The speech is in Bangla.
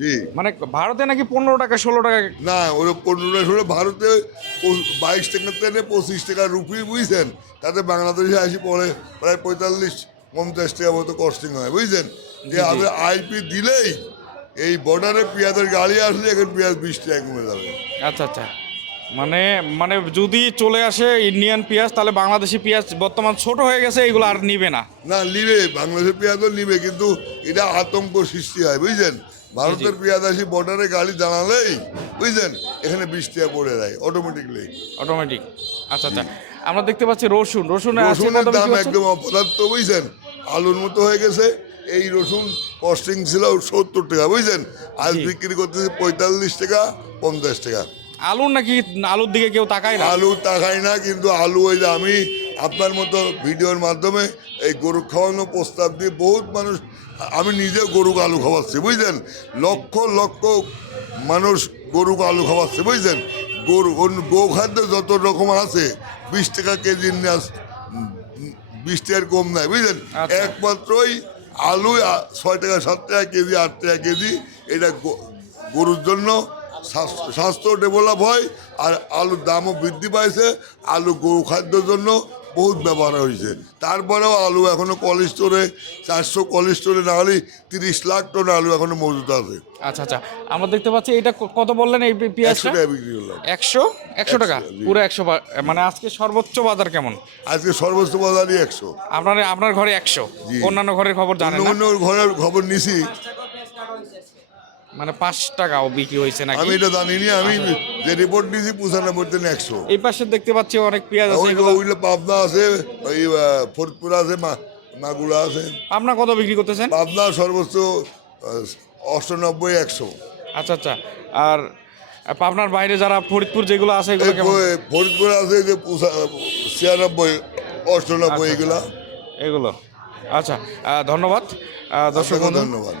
জি। মানে ভারতে নাকি পনেরো টাকা ষোলো টাকা? না ওই পনেরো ষোলো ভারতে বাইশ টাকার তেনে পঁচিশ টাকা রুপি বুঝছেন? তাতে বাংলাদেশে আসি পরে প্রায় পঁয়তাল্লিশ পঞ্চাশ টাকা মতো কস্টিং হয় বুঝছেন? যে আমি আইপি দিলেই এই বর্ডারে পেঁয়াজের গাড়ি আসলে এখন পেঁয়াজ বিশ টাকা কমে যাবে। আচ্ছা আচ্ছা। মানে মানে যদি চলে আসে ইন্ডিয়ান পেঁয়াজ তাহলে বাংলাদেশি পেঁয়াজ বর্তমান ছোট হয়ে গেছে এগুলো আর নিবে না। না নিবে বাংলাদেশের পেঁয়াজও নিবে কিন্তু এটা আতঙ্ক সৃষ্টি হয় বুঝছেন? ভারতের পেঁয়াজ আসি বর্ডারে গাড়ি দাঁড়ালেই বুঝছেন? এখানে বিশ টাকা পড়ে যায় অটোমেটিকলি অটোমেটিক আচ্ছা আচ্ছা। আমরা দেখতে পাচ্ছি রসুন। রসুন রসুনের দাম একদম অপদার্থ বুঝছেন? আলুর মতো হয়ে গেছে এই রসুন কস্টিং ছিল সত্তর টাকা বুঝছেন? আজ বিক্রি করতেছে পঁয়তাল্লিশ টাকা পঞ্চাশ টাকা। আলুর নাকি আলুর দিকে কেউ তাকায় না? আলু তাকাই না কিন্তু আলু ওই যে আমি আপনার মতো ভিডিওর মাধ্যমে এই গরু খাওয়ানো প্রস্তাব দিয়ে বহুত মানুষ আমি নিজে গরুকে আলু খাওয়াচ্ছি বুঝলেন? লক্ষ লক্ষ মানুষ গরুকে আলু খাওয়াচ্ছে বুঝলেন? গরু অন্য গোখাদ্য যত রকম আছে বিশ টাকা কেজি নেওয়া বিশ টাকার কম নাই বুঝলেন? আচ্ছা। একমাত্রই আলু ছয় টাকা সাত টাকা কেজি আট টাকা কেজি এটা গরুর জন্য স্বাস্থ্য- ডেভেলপ হয় আর আলুর দামও বৃদ্ধি পাইছে। আলু গরু খাদ্যের জন্য বহুত ব্যবহার হয়েছে তারপরেও আলু এখনও কোল্ড স্টোরে চারশো কোল্ড স্টোরে না হলে তিরিশ লাখ টন আলু এখনও মজুদ আছে। আচ্ছা আচ্ছা। আমরা দেখতে পাচ্ছি এটা কত বললেন এই পে- একশো পেঁয়াজটা? টাকা বিক্রি করলাম একশো? একশো টাকা। পুরো একশো মানে আজকে সর্বোচ্চ বাজার কেমন? আজকে সর্বোচ্চ বাজারই একশো। আপনার আপনার ঘরে একশো। অন্যান্য ঘরের খবর জানেন অন্য অন্য ঘরের খবর নিছি। মানে পাঁচ টাকাও বিক্রি হয়েছে নাকি? আমি এটা জানিনি আমি যে রিপোর্ট নিয়েছি পঁচানব্বই দিন একশো। এই পাশে দেখতে পাচ্ছি অনেক পেঁয়াজ আছে এগুলো- ওইগুলো পাবনা আছে ওই আহ, ফরিদপুর আছে মা- মাগুরা আছে। আপনার কত বিক্রি করতেছেন? পাবনা সর্বোচ্চ আহ, অষ্টানব্বই একশো। আচ্ছা আচ্ছা। আর আপনার বাইরে যারা ফরিদপুর যেগুলো আছে এগুলো কেমন? ফরিদপুর আছে যে পঁচা- ছিয়ানব্বই অষ্টানব্বই এগুলা। এগুলো। আচ্ছা আহ, ধন্যবাদ। আহ, দর্শক আপনাকে বন্ধু। ধন্যবাদ।